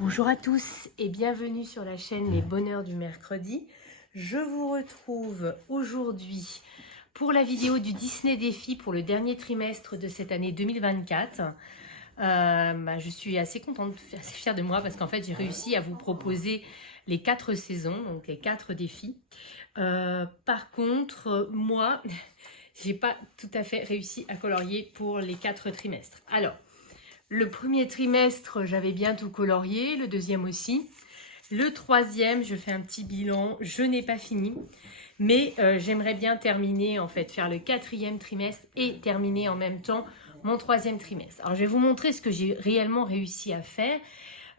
Bonjour à tous et bienvenue sur la chaîne Les Bonheurs du Mercredi. Je vous retrouve aujourd'hui pour la vidéo du Disney Défi pour le dernier trimestre de cette année 2024. Je suis assez contente, assez fière de moi parce qu'en fait j'ai réussi à vous proposer les 4 saisons, donc les 4 défis. Par contre, moi, j'ai pas tout à fait réussi à colorier pour les 4 trimestres. Alors, le premier trimestre, j'avais bien tout colorié, le deuxième aussi. Le troisième, je fais un petit bilan, je n'ai pas fini. Mais j'aimerais bien terminer, en fait, faire le quatrième trimestre et terminer en même temps mon troisième trimestre. Alors, je vais vous montrer ce que j'ai réellement réussi à faire,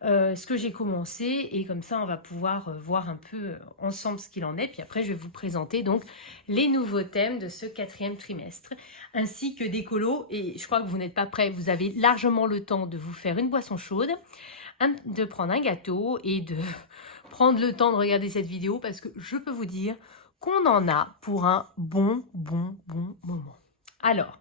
ce que j'ai commencé, et comme ça, on va pouvoir voir un peu ensemble ce qu'il en est. Puis après, je vais vous présenter donc les nouveaux thèmes de ce quatrième trimestre, ainsi que des colos. Et je crois que vous n'êtes pas prêts, vous avez largement le temps de vous faire une boisson chaude, de prendre un gâteau et de prendre le temps de regarder cette vidéo parce que je peux vous dire qu'on en a pour un bon moment. Alors,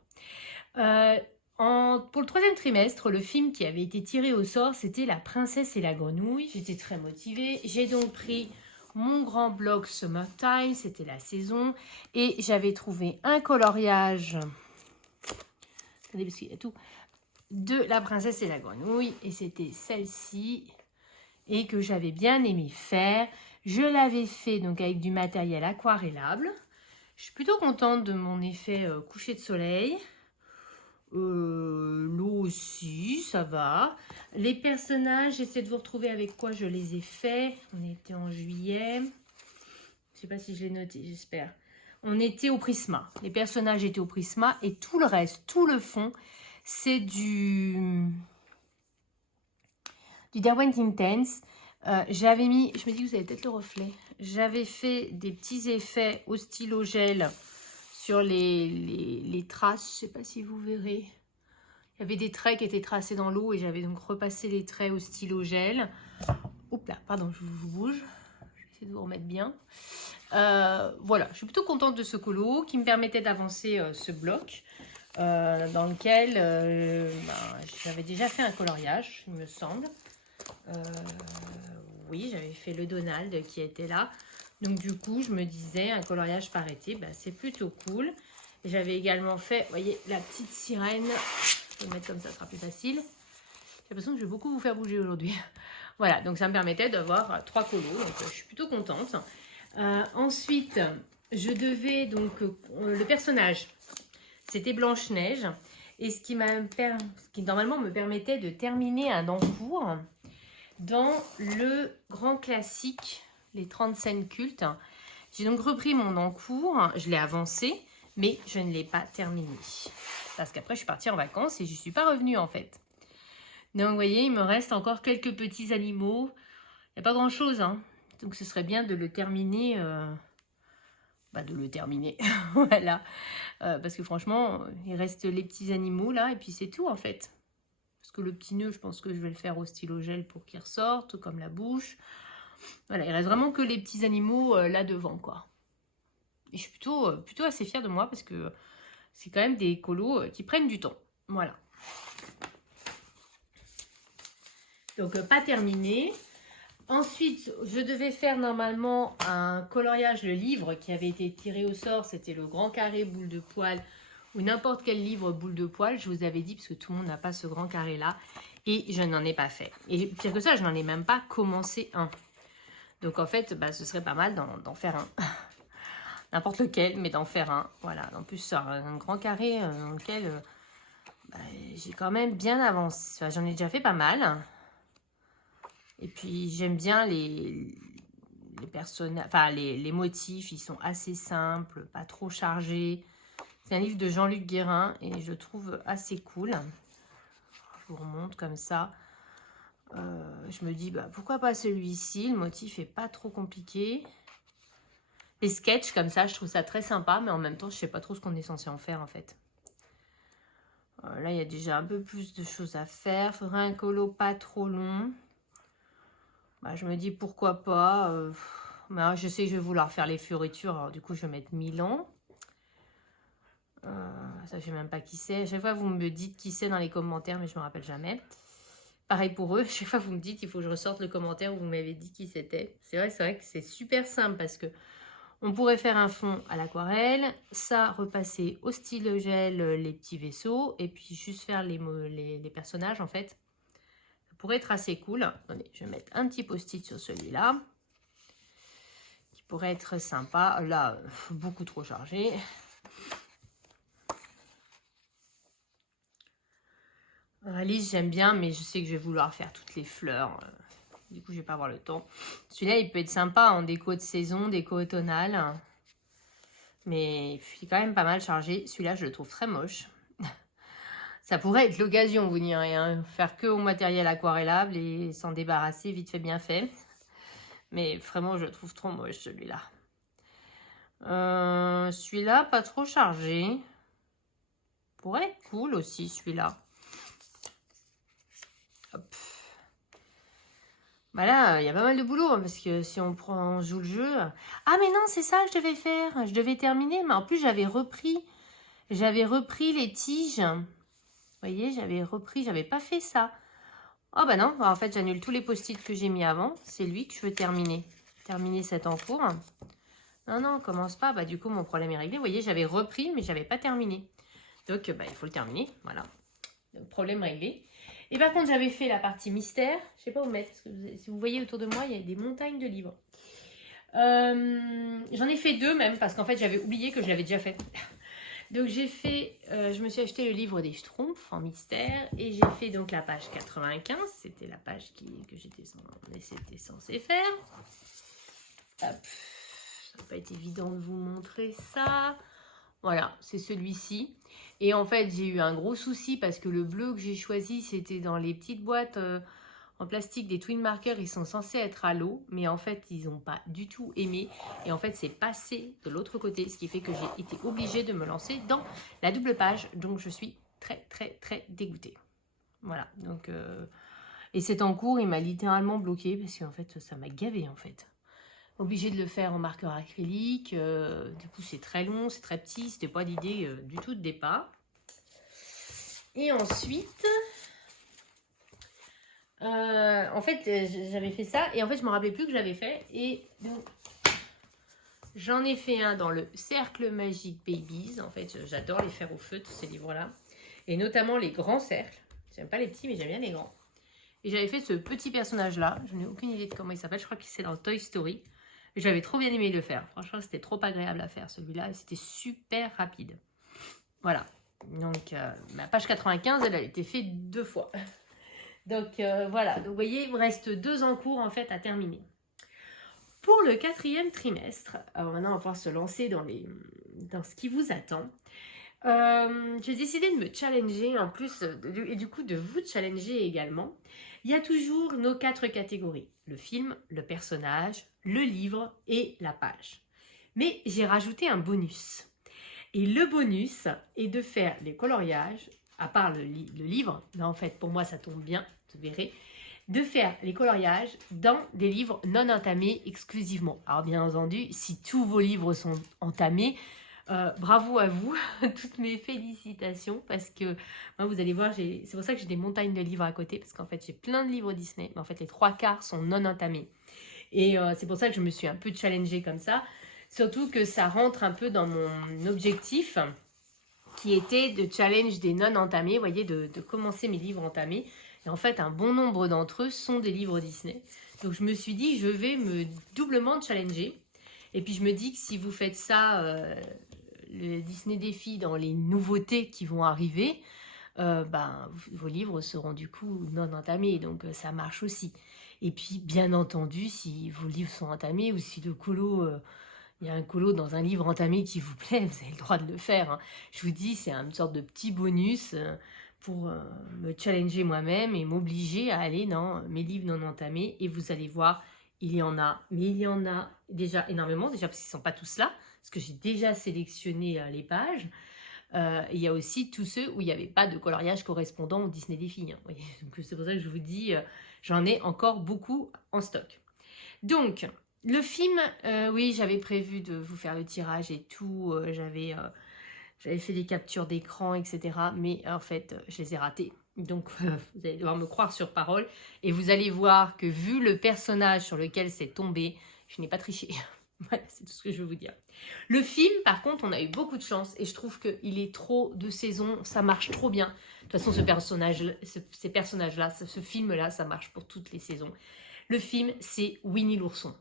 pour le troisième trimestre, le film qui avait été tiré au sort, c'était La Princesse et la Grenouille. J'étais très motivée. J'ai donc pris mon grand bloc Summertime, c'était la saison, et j'avais trouvé un coloriage, attendez parce qu'il y a tout, de La Princesse et la Grenouille, et c'était celle-ci, et que j'avais bien aimé faire. Je l'avais fait donc avec du matériel aquarellable. Je suis plutôt contente de mon effet coucher de soleil. L'eau aussi, ça va. Les personnages, j'essaie de vous retrouver avec quoi je les ai faits. On était en juillet. Je sais pas si je l'ai noté, j'espère. On était au Prisma. Les personnages étaient au Prisma et tout le reste, tout le fond, c'est du Derwent Intense. J'avais mis, je me dis que vous avez peut-être le reflet. J'avais fait des petits effets au stylo gel sur les traces. Je ne sais pas si vous verrez. Il y avait des traits qui étaient tracés dans l'eau et j'avais donc repassé les traits au stylo gel. Oups là, pardon, je vous bouge. Je vais essayer de vous remettre bien. Voilà, je suis plutôt contente de ce colo qui me permettait d'avancer ce bloc dans lequel j'avais déjà fait un coloriage, il me semble. Oui, j'avais fait le Donald qui était là. Donc du coup, je me disais, un coloriage par été, c'est plutôt cool. J'avais également fait, vous voyez, la petite sirène. Je vais le mettre comme ça, ce sera plus facile. J'ai l'impression que je vais beaucoup vous faire bouger aujourd'hui. Voilà, donc ça me permettait d'avoir 3 colos. Donc je suis plutôt contente. Ensuite, je devais donc... le personnage, c'était Blanche-Neige. Et ce qui normalement me permettait de terminer un encours dans le grand classique, les 30 scènes cultes. J'ai donc repris mon encours, je l'ai avancé, mais je ne l'ai pas terminé. Parce qu'après, je suis partie en vacances et je ne suis pas revenue en fait. Donc, vous voyez, il me reste encore quelques petits animaux. Il n'y a pas grand-chose, hein. Donc, ce serait bien de le terminer. Voilà. Parce que franchement, il reste les petits animaux là et puis c'est tout en fait. Parce que le petit nœud, je pense que je vais le faire au stylo gel pour qu'il ressorte, comme la bouche. Voilà, il reste vraiment que les petits animaux là devant, quoi. Et je suis plutôt assez fière de moi parce que c'est quand même des colos qui prennent du temps. Voilà. Donc, pas terminé. Ensuite, je devais faire normalement un coloriage, le livre qui avait été tiré au sort. C'était le grand carré boule de poil ou n'importe quel livre boule de poil. Je vous avais dit parce que tout le monde n'a pas ce grand carré-là. Et je n'en ai pas fait. Et pire que ça, je n'en ai même pas commencé un. Donc, en fait, ce serait pas mal d'en faire un. N'importe lequel, mais d'en faire un. Voilà. En plus, un grand carré dans lequel j'ai quand même bien avancé. Enfin, j'en ai déjà fait pas mal. Et puis, j'aime bien les personnages, enfin, les motifs, ils sont assez simples, pas trop chargés. C'est un livre de Jean-Luc Guérin et je le trouve assez cool. Je vous remonte comme ça. Je me dis, pourquoi pas celui-ci? Le motif est pas trop compliqué. Les sketchs comme ça, je trouve ça très sympa, mais en même temps, je sais pas trop ce qu'on est censé en faire en fait. Là, il y a déjà un peu plus de choses à faire. Il faudrait un colo pas trop long. Je me dis pourquoi pas. Je sais que je vais vouloir faire les fioritures. Alors du coup, je vais mettre Milan. Ça, je sais même pas qui c'est. À chaque fois, vous me dites qui c'est dans les commentaires, mais je me rappelle jamais. pareil pour eux. Chaque fois, vous me dites, il faut que je ressorte le commentaire où vous m'avez dit qui c'était. C'est vrai que c'est super simple parce que on pourrait faire un fond à l'aquarelle, ça repasser au stylo gel les petits vaisseaux et puis juste faire les personnages en fait. Ça pourrait être assez cool. Attendez, je vais mettre un petit post-it sur celui-là qui pourrait être sympa. Là, beaucoup trop chargé. Alice, j'aime bien, mais je sais que je vais vouloir faire toutes les fleurs. Du coup, je vais pas avoir le temps. Celui-là, il peut être sympa en déco de saison, déco automnale. Mais il est quand même pas mal chargé. Celui-là, je le trouve très moche. Ça pourrait être l'occasion, vous direz. Hein. Faire que au matériel aquarellable et s'en débarrasser vite fait, bien fait. Mais vraiment, je le trouve trop moche, celui-là. Celui-là, pas trop chargé. Pourrait être cool aussi, celui-là. Hop. Bah là, il y a pas mal de boulot, hein, parce que si on joue le jeu... Ah mais non, c'est ça que je devais faire. Je devais terminer, mais en plus j'avais repris les tiges. Vous voyez, j'avais pas fait ça. Oh bah non, en fait j'annule tous les post-it que j'ai mis avant. C'est lui que je veux terminer. Terminer cet en cours. Non, non, commence pas. Bah du coup, mon problème est réglé. Vous voyez, j'avais repris, mais j'avais pas terminé. Donc, bah, il faut le terminer. Voilà. Donc, problème réglé. Et par contre, j'avais fait la partie mystère. Je sais pas où mettre. Parce que si vous voyez autour de moi, il y a des montagnes de livres. J'en ai fait 2 même. Parce qu'en fait, j'avais oublié que je l'avais déjà fait. Donc, j'ai fait... je me suis acheté le livre des Schtroumpfs en mystère. Et j'ai fait donc la page 95. C'était la page que j'étais censée faire. Hop. Ça n'a pas été évident de vous montrer ça. Voilà, c'est celui-ci. Et en fait, j'ai eu un gros souci parce que le bleu que j'ai choisi, c'était dans les petites boîtes en plastique des Twin Markers. Ils sont censés être à l'eau, mais en fait, ils n'ont pas du tout aimé. Et en fait, c'est passé de l'autre côté, ce qui fait que j'ai été obligée de me lancer dans la double page. Donc, je suis très, très, très dégoûtée. Voilà, donc... Et cet en cours, il m'a littéralement bloqué parce qu'en fait, ça m'a gavé en fait. Obligée de le faire en marqueur acrylique. Du coup, c'est très long, c'est très petit. C'était pas l'idée du tout de départ. Et ensuite, en fait, j'avais fait ça. Et en fait, je me rappelais plus que j'avais fait. Et donc, j'en ai fait un dans le Cercle Magique Babies. En fait, j'adore les faire au feu, tous ces livres-là. Et notamment les grands cercles. J'aime pas les petits, mais j'aime bien les grands. Et j'avais fait ce petit personnage-là. Je n'ai aucune idée de comment il s'appelle. Je crois que c'est dans Toy Story. J'avais trop bien aimé le faire. Franchement, c'était trop agréable à faire celui-là. C'était super rapide. Voilà. Donc, ma page 95, elle a été faite 2 fois. Donc, voilà. Donc, vous voyez, il me reste 2 en cours, en fait, à terminer. Pour le 4e trimestre, alors maintenant, on va pouvoir se lancer dans ce qui vous attend. J'ai décidé de me challenger, en plus, et du coup, de vous challenger également. Il y a toujours nos 4 catégories. Le film, le personnage, le livre et la page. Mais j'ai rajouté un bonus. Et le bonus est de faire les coloriages, à part le livre, mais en fait pour moi ça tombe bien, vous verrez, de faire les coloriages dans des livres non entamés exclusivement. Alors bien entendu, si tous vos livres sont entamés, bravo à vous, toutes mes félicitations, parce que moi, vous allez voir, c'est pour ça que j'ai des montagnes de livres à côté, parce qu'en fait j'ai plein de livres Disney, mais en fait les 3/4 sont non entamés. Et c'est pour ça que je me suis un peu challengée comme ça, surtout que ça rentre un peu dans mon objectif, qui était de challenge des non entamés, vous voyez, de commencer mes livres entamés. Et en fait, un bon nombre d'entre eux sont des livres Disney. Donc je me suis dit, je vais me doublement challenger. Et puis je me dis que si vous faites ça... le Disney Défi dans les nouveautés qui vont arriver, vos livres seront du coup non entamés, donc ça marche aussi. Et puis bien entendu, si vos livres sont entamés ou si le colo, il y a un colo dans un livre entamé qui vous plaît, vous avez le droit de le faire. Hein. Je vous dis, c'est une sorte de petit bonus pour me challenger moi-même et m'obliger à aller dans mes livres non entamés. Et vous allez voir, il y en a, mais il y en a déjà énormément, déjà parce qu'ils ne sont pas tous là, parce que j'ai déjà sélectionné les pages. Il y a aussi tous ceux où il n'y avait pas de coloriage correspondant au Disney Défi. Hein. Donc c'est pour ça que je vous dis, j'en ai encore beaucoup en stock. Donc, le film, oui, j'avais prévu de vous faire le tirage et tout. J'avais fait des captures d'écran, etc. Mais en fait, je les ai ratés. Donc, vous allez devoir me croire sur parole. Et vous allez voir que vu le personnage sur lequel c'est tombé, je n'ai pas triché. Voilà, c'est tout ce que je veux vous dire. Le film, par contre, on a eu beaucoup de chance. Et je trouve qu'il est trop de saison. Ça marche trop bien. De toute façon, ces personnages-là, ce film-là, ça marche pour toutes les saisons. Le film, c'est Winnie l'ourson.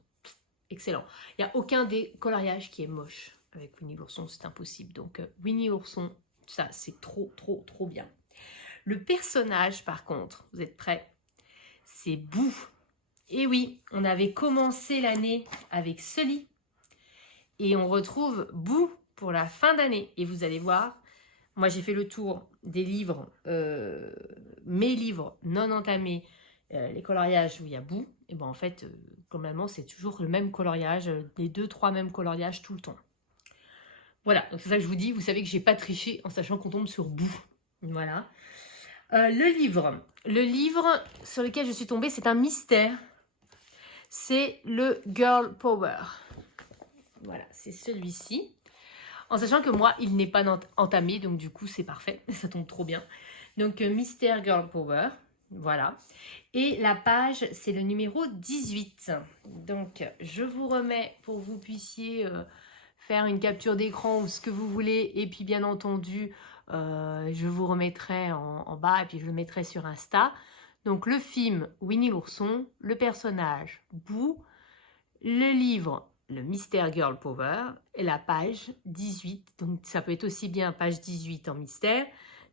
Excellent. Il n'y a aucun des coloriages qui est moche. Avec Winnie l'ourson, c'est impossible. Donc, Winnie l'ourson, ça, c'est trop, trop, trop bien. Le personnage, par contre, vous êtes prêts? C'est Boo. Et oui, on avait commencé l'année avec Sully. Et on retrouve Boo pour la fin d'année. Et vous allez voir, moi j'ai fait le tour des livres, mes livres non entamés, les coloriages où il y a Boo. Et ben en fait, globalement, c'est toujours le même coloriage, les 2-3 mêmes coloriages tout le temps. Voilà, donc c'est ça que je vous dis. Vous savez que j'ai pas triché en sachant qu'on tombe sur Boo. Voilà. Le livre sur lequel je suis tombée, c'est un mystère. C'est le Girl Power. Voilà, c'est celui-ci. En sachant que moi, il n'est pas entamé, donc du coup, c'est parfait. Ça tombe trop bien. Donc, Mystère Girl Power. Voilà. Et la page, c'est le numéro 18. Donc, je vous remets pour que vous puissiez faire une capture d'écran ou ce que vous voulez. Et puis, bien entendu, je vous remettrai en bas et puis je le mettrai sur Insta. Donc, le film Winnie l'ourson, le personnage Boo, le livre le Mystère Girl Power et la page 18. Donc, ça peut être aussi bien page 18 en mystère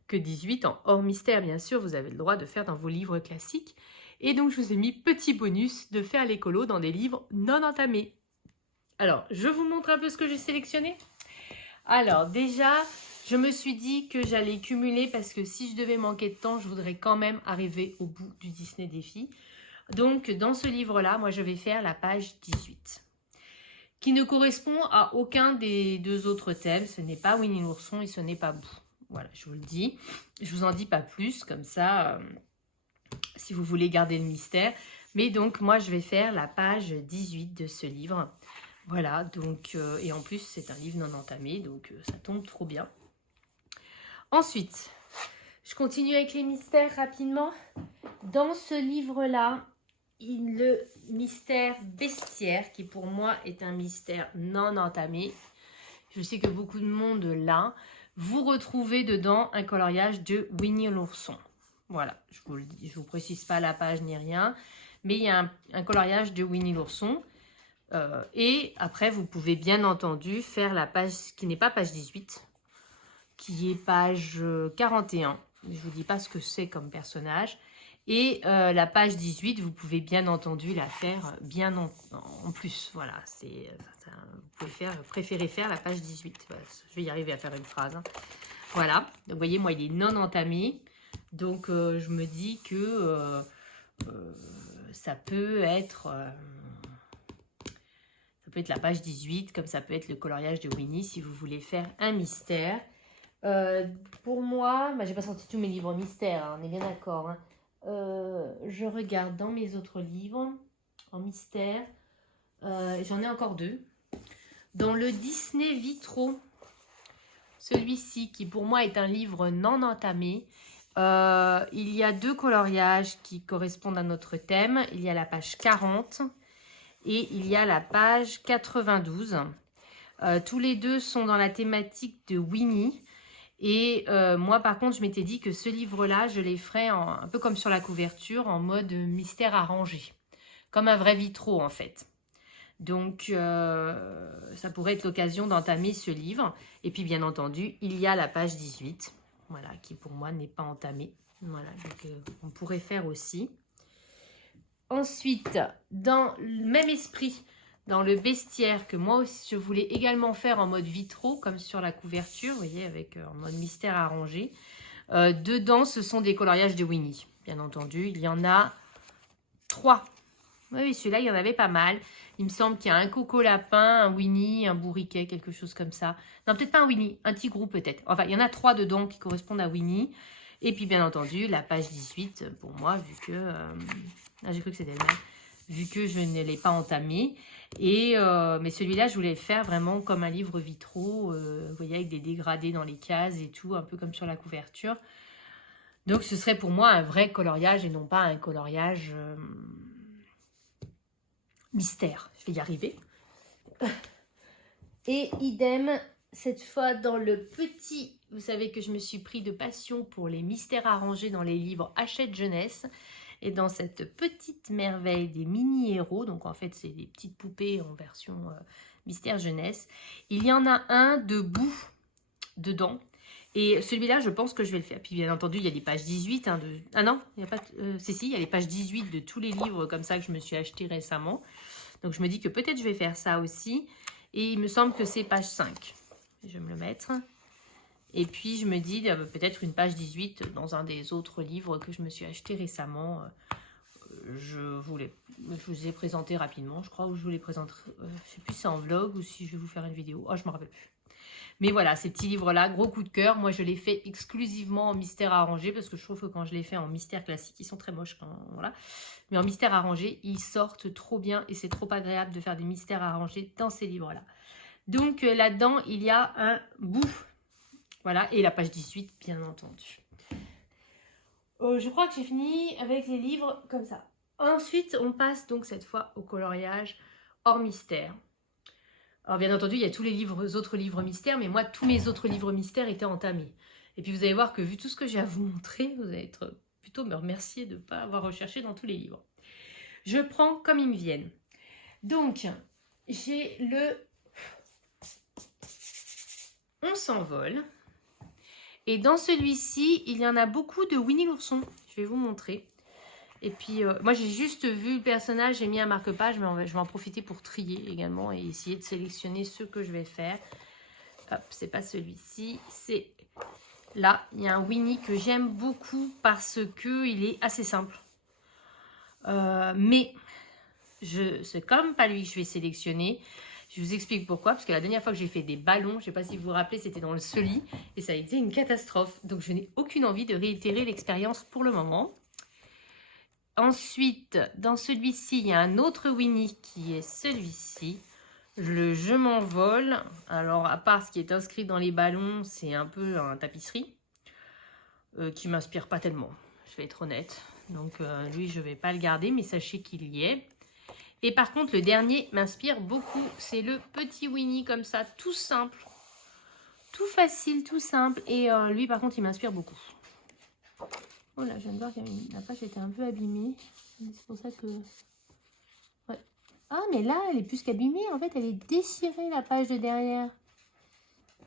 que 18 en hors mystère. Bien sûr, vous avez le droit de faire dans vos livres classiques. Et donc, je vous ai mis petit bonus de faire l'écolo dans des livres non entamés. Alors, je vous montre un peu ce que j'ai sélectionné. Alors, déjà, je me suis dit que j'allais cumuler parce que si je devais manquer de temps, je voudrais quand même arriver au bout du Disney Défi. Donc, dans ce livre-là, moi, je vais faire la page 18. Qui ne correspond à aucun des deux autres thèmes. Ce n'est pas Winnie l'ourson et ce n'est pas Boo. Voilà, je vous le dis. Je vous en dis pas plus, comme ça, si vous voulez garder le mystère. Mais donc, moi, je vais faire la page 18 de ce livre. Voilà, donc, et en plus, c'est un livre non entamé, donc ça tombe trop bien. Ensuite, je continue avec les mystères rapidement. Dans ce livre-là, le mystère bestiaire, qui pour moi est un mystère non entamé. Je sais que beaucoup de monde l'a. Vous retrouvez dedans un coloriage de Winnie l'ourson. Voilà, je vous le dis, je vous précise pas la page ni rien, mais il y a un coloriage de Winnie l'ourson. Et après, vous pouvez bien entendu faire la page qui n'est pas page 18, qui est page 41. Je ne vous dis pas ce que c'est comme personnage. Et la page 18, vous pouvez bien entendu la faire bien en plus. Voilà, vous pouvez préférer faire la page 18. Voilà, je vais y arriver à faire une phrase. Hein. Voilà, donc vous voyez, moi, il est non entamé. Donc, je me dis que ça peut être la page 18, comme ça peut être le coloriage de Winnie, si vous voulez faire un mystère. Pour moi, j'ai pas sorti tous mes livres mystères, hein, on est bien d'accord. Hein. Je regarde dans mes autres livres en mystère. J'en ai encore deux. Dans le Disney Vitro, celui-ci qui pour moi est un livre non entamé, il y a deux coloriages qui correspondent à notre thème. Il y a la page 40 et il y a la page 92. Tous les deux sont dans la thématique de Winnie. Et moi, par contre, je m'étais dit que ce livre-là, je les ferais un peu comme sur la couverture, en mode mystère arrangé. Comme un vrai vitro, en fait. Donc, ça pourrait être l'occasion d'entamer ce livre. Et puis, bien entendu, il y a la page 18, voilà, qui pour moi n'est pas entamée. Voilà, donc on pourrait faire aussi. Ensuite, dans le même esprit, dans le bestiaire que moi aussi je voulais également faire en mode vitro, comme sur la couverture, vous voyez, avec en mode mystère arrangé. Dedans, ce sont des coloriages de Winnie, bien entendu. Il y en a 3. Oui, celui-là, il y en avait pas mal. Il me semble qu'il y a un Coco Lapin, un Winnie, un Bourriquet, quelque chose comme ça. Non, peut-être pas un Winnie, un Tigrou peut-être. Enfin, il y en a 3 dedans qui correspondent à Winnie. Et puis, bien entendu, la page 18, pour moi, vu que... j'ai cru que c'était le même. Vu que je ne l'ai pas entamé. Et, mais celui-là, je voulais le faire vraiment comme un livre vitro. Vous voyez, avec des dégradés dans les cases et tout, un peu comme sur la couverture. Donc ce serait pour moi un vrai coloriage et non pas un coloriage mystère. Je vais y arriver. Et idem, cette fois dans le petit, vous savez que je me suis pris de passion pour les mystères arrangés dans les livres Hachette Jeunesse. Et dans cette petite merveille des mini-héros, donc en fait c'est des petites poupées en version mystère jeunesse, il y en a un debout dedans. Et celui-là, je pense que je vais le faire. Puis bien entendu, il y a les pages 18. Hein, de... Ah non, il n'y a pas... si, il y a les pages 18 de tous les livres comme ça que je me suis acheté récemment. Donc je me dis que peut-être je vais faire ça aussi. Et il me semble que c'est page 5. Je vais me le mettre. Et puis je me dis peut-être une page 18 dans un des autres livres que je me suis acheté récemment. Je vous ai présenté rapidement, je crois, ou je vous les présente. Je ne sais plus si c'est en vlog ou si je vais vous faire une vidéo. Oh, je ne me rappelle plus. Mais voilà, ces petits livres-là, gros coup de cœur. Moi, je les fais exclusivement en mystère arrangé parce que je trouve que quand je les fais en mystère classique, ils sont très moches. Voilà. Mais en mystère arrangé, ils sortent trop bien et c'est trop agréable de faire des mystères arrangés dans ces livres-là. Donc là-dedans, il y a un bout. Voilà, et la page 18, bien entendu. Je crois que j'ai fini avec les livres comme ça. Ensuite, on passe donc cette fois au coloriage hors mystère. Alors bien entendu, il y a tous les autres livres mystères, mais moi, tous mes autres livres mystères étaient entamés. Et puis vous allez voir que vu tout ce que j'ai à vous montrer, vous allez plutôt me remercier de ne pas avoir recherché dans tous les livres. Je prends comme ils me viennent. Donc, j'ai le On s'envole. Et dans celui-ci, il y en a beaucoup de Winnie l'ourson. Je vais vous montrer. Et puis, moi, j'ai juste vu le personnage, j'ai mis un marque-page, mais je vais en profiter pour trier également et essayer de sélectionner ceux que je vais faire. Hop, c'est pas celui-ci, c'est là. Il y a un Winnie que j'aime beaucoup parce qu'il est assez simple. Mais c'est quand même pas lui que je vais sélectionner. Je vous explique pourquoi, parce que la dernière fois que j'ai fait des ballons, je ne sais pas si vous vous rappelez, c'était dans le Soli, et ça a été une catastrophe. Donc je n'ai aucune envie de réitérer l'expérience pour le moment. Ensuite, dans celui-ci, il y a un autre Winnie qui est celui-ci. Je m'envole. Alors, à part ce qui est inscrit dans les ballons, c'est un peu un tapisserie qui ne m'inspire pas tellement. Je vais être honnête. Donc, lui, je ne vais pas le garder, mais sachez qu'il y est. Et par contre, le dernier m'inspire beaucoup. C'est le petit Winnie comme ça, tout simple. Tout facile, tout simple. Et lui, par contre, il m'inspire beaucoup. Oh là, je viens de voir que la page était un peu abîmée. C'est pour ça que... Ouais. Ah, mais là, elle est plus qu'abîmée. En fait, elle est déchirée, la page de derrière.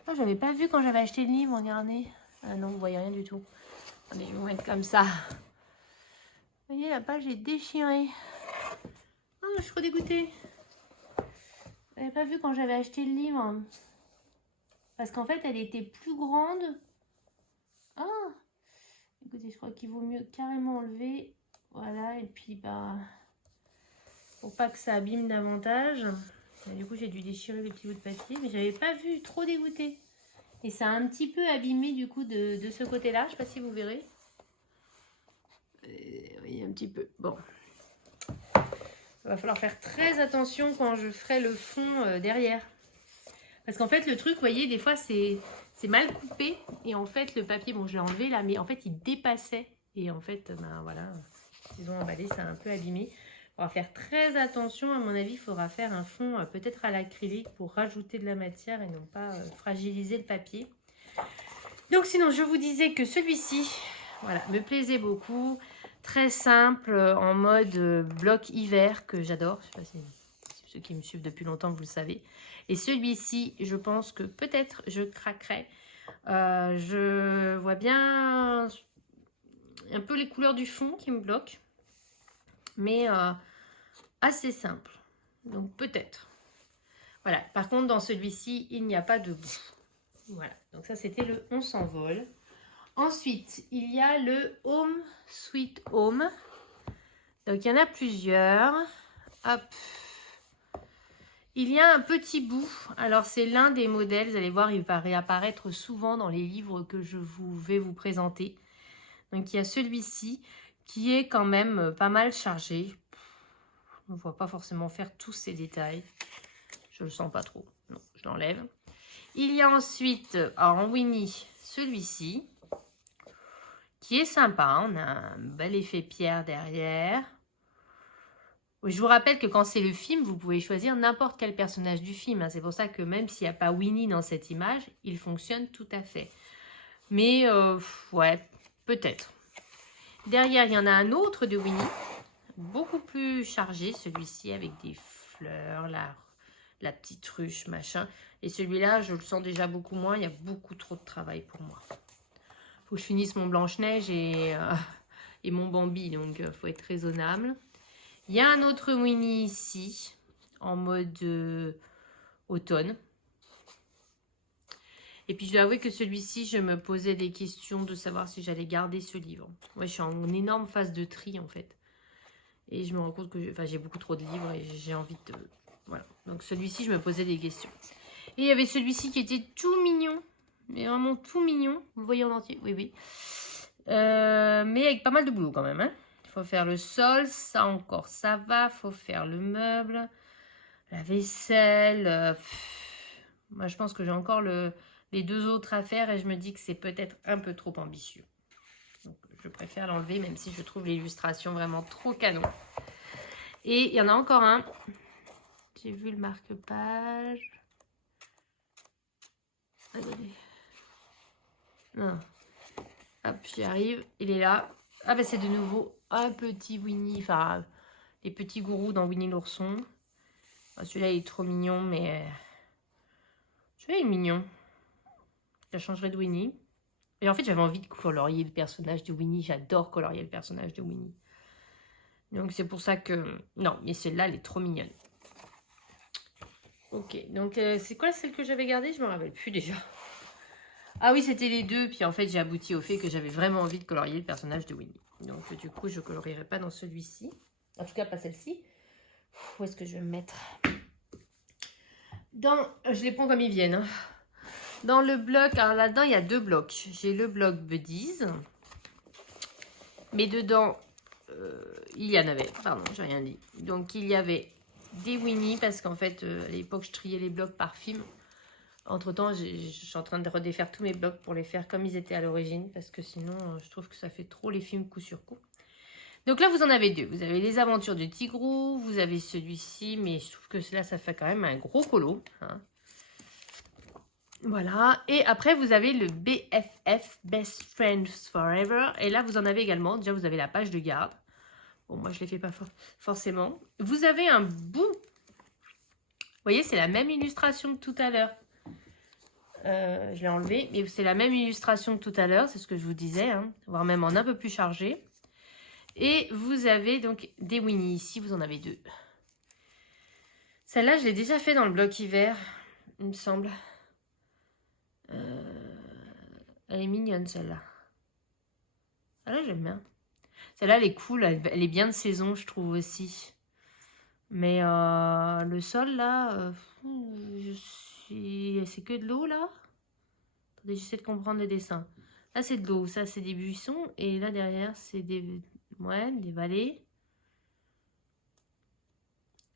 Ah, j'avais pas vu quand j'avais acheté le livre, regardez. Ah non, vous voyez rien du tout. Attendez, je vais vous mettre comme ça. Vous voyez, la page est déchirée. Ah, je suis trop dégoûtée. J'avais pas vu quand j'avais acheté le livre. Parce qu'en fait, elle était plus grande. Ah! Écoutez, je crois qu'il vaut mieux carrément enlever. Voilà, et puis, bah... pour pas que ça abîme davantage. Et du coup, j'ai dû déchirer les petits bouts de papier. Mais j'avais pas vu, trop dégoûté. Et ça a un petit peu abîmé, du coup, de ce côté-là. Je sais pas si vous verrez. Oui, un petit peu. Bon. Il va falloir faire très attention quand je ferai le fond derrière. Parce qu'en fait, le truc, vous voyez, des fois, c'est mal coupé. Et en fait, le papier, bon, je l'ai enlevé là, mais en fait, il dépassait. Et en fait, ben voilà, ils ont emballé, ça a un peu abîmé. On va faire très attention. À mon avis, il faudra faire un fond peut-être à l'acrylique pour rajouter de la matière et non pas fragiliser le papier. Donc, sinon, je vous disais que celui-ci, voilà, me plaisait beaucoup. Très simple, en mode bloc hiver que j'adore. Je ne sais pas si ceux qui me suivent depuis longtemps, vous le savez. Et celui-ci, je pense que peut-être je craquerai. Je vois bien un peu les couleurs du fond qui me bloquent. Mais assez simple. Donc peut-être. Voilà. Par contre, dans celui-ci, il n'y a pas de bout. Voilà. Donc ça, c'était le On s'envole. Ensuite, il y a le Home Sweet Home. Donc, il y en a plusieurs. Hop. Il y a un petit bout. Alors, c'est l'un des modèles. Vous allez voir, il va réapparaître souvent dans les livres que je vais vous présenter. Donc, il y a celui-ci qui est quand même pas mal chargé. On ne voit pas forcément faire tous ces détails. Je ne le sens pas trop. Non, je l'enlève. Il y a ensuite, alors en Winnie, celui-ci. qui est sympa. Hein. On a un bel effet pierre derrière. Je vous rappelle que quand c'est le film, vous pouvez choisir n'importe quel personnage du film. Hein. C'est pour ça que même s'il n'y a pas Winnie dans cette image, il fonctionne tout à fait. Mais, ouais, peut-être. Derrière, il y en a un autre de Winnie, beaucoup plus chargé, celui-ci, avec des fleurs, la petite ruche, machin. Et celui-là, je le sens déjà beaucoup moins. Il y a beaucoup trop de travail pour moi. Faut que je finisse mon Blanche-Neige et mon Bambi, donc il faut être raisonnable. Il y a un autre Winnie ici, en mode automne. Et puis je dois avouer que celui-ci, je me posais des questions de savoir si j'allais garder ce livre. Ouais, je suis en énorme phase de tri en fait. Et je me rends compte que j'ai beaucoup trop de livres et j'ai envie de... Voilà. Donc celui-ci, je me posais des questions. Et il y avait celui-ci qui était tout mignon. Mais vraiment tout mignon. Vous le voyez en entier? Oui, oui. Mais avec pas mal de boulot quand même. Hein. Il faut faire le sol, ça encore, ça va. Il faut faire le meuble, la vaisselle. Moi, je pense que j'ai encore les deux autres à faire et je me dis que c'est peut-être un peu trop ambitieux. Donc, je préfère l'enlever même si je trouve l'illustration vraiment trop canon. Et il y en a encore un. J'ai vu le marque-page. Attendez. Non. Hop, j'y arrive. Il est là. Ah bah c'est de nouveau un petit Winnie. Enfin, les petits gourous dans Winnie l'ourson. Celui-là, il est trop mignon, mais... celui-là, il est mignon. Ça changerait de Winnie. Et en fait, j'avais envie de colorier le personnage de Winnie. J'adore colorier le personnage de Winnie. Donc, c'est pour ça que... Non, mais celle-là, elle est trop mignonne. Ok, donc c'est quoi celle que j'avais gardée? Je me rappelle plus déjà. Ah oui, c'était les deux. Puis en fait, j'ai abouti au fait que j'avais vraiment envie de colorier le personnage de Winnie. Donc, du coup, je ne colorierai pas dans celui-ci. En tout cas, pas celle-ci. Où est-ce que je vais me mettre? Je les prends comme ils viennent. Hein. Dans le bloc, alors là-dedans, il y a deux blocs. J'ai le bloc Buddies. Mais dedans, il y en avait. Pardon, j'ai rien dit. Donc, il y avait des Winnie. Parce qu'en fait, à l'époque, je triais les blocs par film. Entre-temps, je suis en train de redéfaire tous mes blocs pour les faire comme ils étaient à l'origine. Parce que sinon, je trouve que ça fait trop les films coup sur coup. Donc là, vous en avez deux. Vous avez les aventures de Tigrou. Vous avez celui-ci. Mais je trouve que là, ça fait quand même un gros colo. Hein. Voilà. Et après, vous avez le BFF, Best Friends Forever. Et là, vous en avez également. Déjà, vous avez la page de garde. Bon, moi, je ne les fais pas forcément. Vous avez un bout. Vous voyez, c'est la même illustration que tout à l'heure. Je l'ai enlevé, mais c'est la même illustration que tout à l'heure, c'est ce que je vous disais, hein, voire même en un peu plus chargé. Et vous avez donc des Winnie ici, vous en avez deux. Celle-là, je l'ai déjà fait dans le bloc hiver, il me semble. Elle est mignonne, celle-là. Celle-là, j'aime bien. Celle-là, elle est cool, elle est bien de saison, je trouve aussi. Mais le sol, là, c'est que de l'eau, là. Attendez, j'essaie de comprendre le dessin. Là, c'est de l'eau, ça, c'est des buissons. Et là, derrière, c'est des vallées.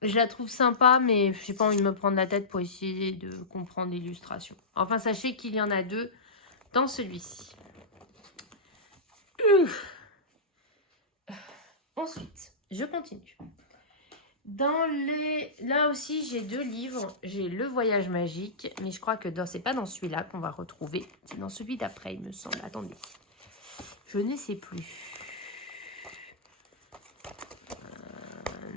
Je la trouve sympa, mais j'ai pas envie de me prendre la tête pour essayer de comprendre l'illustration. Enfin, sachez qu'il y en a deux dans celui-ci. Ensuite, je continue. Là aussi, j'ai deux livres. J'ai Le Voyage Magique, mais je crois que c'est pas dans celui-là qu'on va retrouver. C'est dans celui d'après, il me semble. Attendez, je ne sais plus.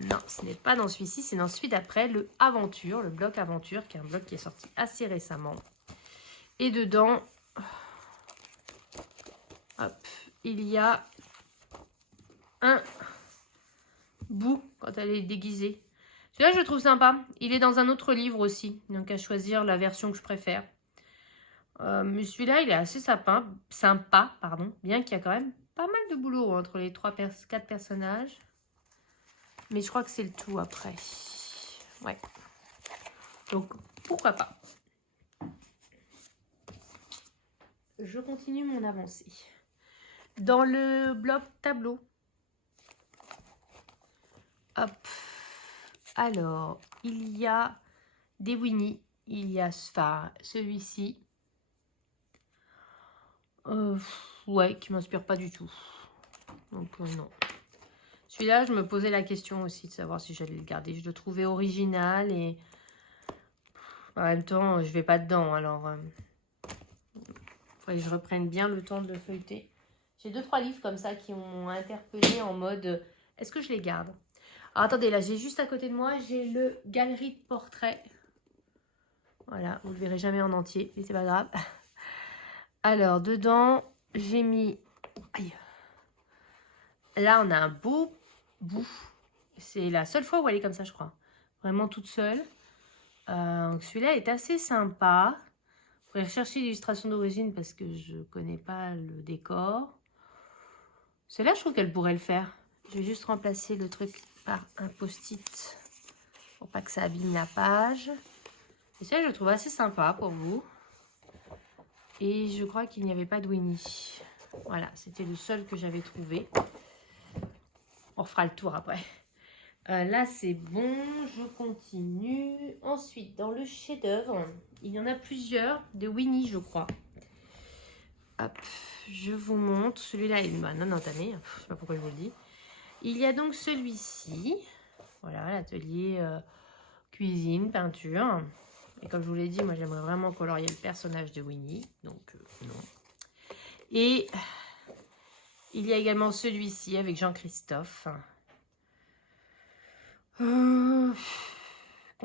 Non, ce n'est pas dans celui-ci, c'est dans celui d'après, le Aventure, le bloc Aventure, qui est un bloc qui est sorti assez récemment. Et dedans, hop, il y a un bout quand elle est déguisée. Celui-là, je le trouve sympa. Il est dans un autre livre aussi, donc à choisir la version que je préfère. Mais celui-là, il est assez sympa, bien qu'il y a quand même pas mal de boulot entre les 4 personnages. Mais je crois que c'est le tout après. Ouais. Donc, pourquoi pas. Je continue mon avancée. Dans le bloc tableau. Hop. Alors, il y a des Winnie. Il y a celui-ci. ouais, qui m'inspire pas du tout. Donc non. Celui-là, je me posais la question aussi de savoir si j'allais le garder. Je le trouvais original et en même temps, je vais pas dedans. Alors, faudrait que je reprenne bien le temps de le feuilleter. J'ai 2-3 livres comme ça qui m'ont interpellée en mode est-ce que je les garde? Alors, attendez, là, j'ai juste à côté de moi, j'ai le galerie de portraits. Voilà, vous le verrez jamais en entier, mais c'est pas grave. Alors, dedans, j'ai mis... Aïe. Là, on a un beau bout. C'est la seule fois où elle est comme ça, je crois. Vraiment toute seule. Celui-là est assez sympa. Je pourrais rechercher l'illustration d'origine parce que je connais pas le décor. Celle-là, je trouve qu'elle pourrait le faire. Je vais juste remplacer le truc par un post-it pour pas que ça abîme la page. Et ça, je le trouve assez sympa pour vous. Et je crois qu'il n'y avait pas de Winnie. Voilà, c'était le seul que j'avais trouvé. On refera le tour après. Là, c'est bon. Je continue. Ensuite, dans le chef-d'œuvre, il y en a plusieurs de Winnie, je crois. Hop, je vous montre. Celui-là est non entamé. Je ne sais pas pourquoi je vous le dis. Il y a donc celui-ci. Voilà, l'atelier cuisine, peinture. Et comme je vous l'ai dit, moi, j'aimerais vraiment colorier le personnage de Winnie. Donc, non. Et il y a également celui-ci avec Jean-Christophe. Qu'on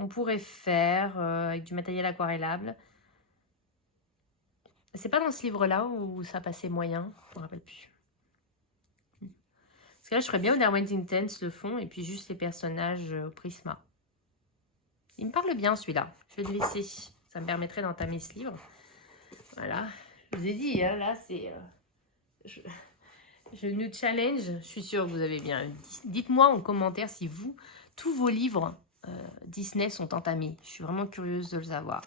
pourrait faire avec du matériel aquarellable. C'est pas dans ce livre-là où ça passait moyen, je me rappelle plus. Parce que là, je ferais bien Wonder Intense, le fond, et puis juste les personnages au Prisma. Il me parle bien, celui-là. Je vais le laisser. Ça me permettrait d'entamer ce livre. Voilà. Je vous ai dit, hein, là, c'est... Je nous challenge. Je suis sûre que vous avez bien. Dites-moi en commentaire si vous, tous vos livres Disney sont entamés. Je suis vraiment curieuse de le savoir.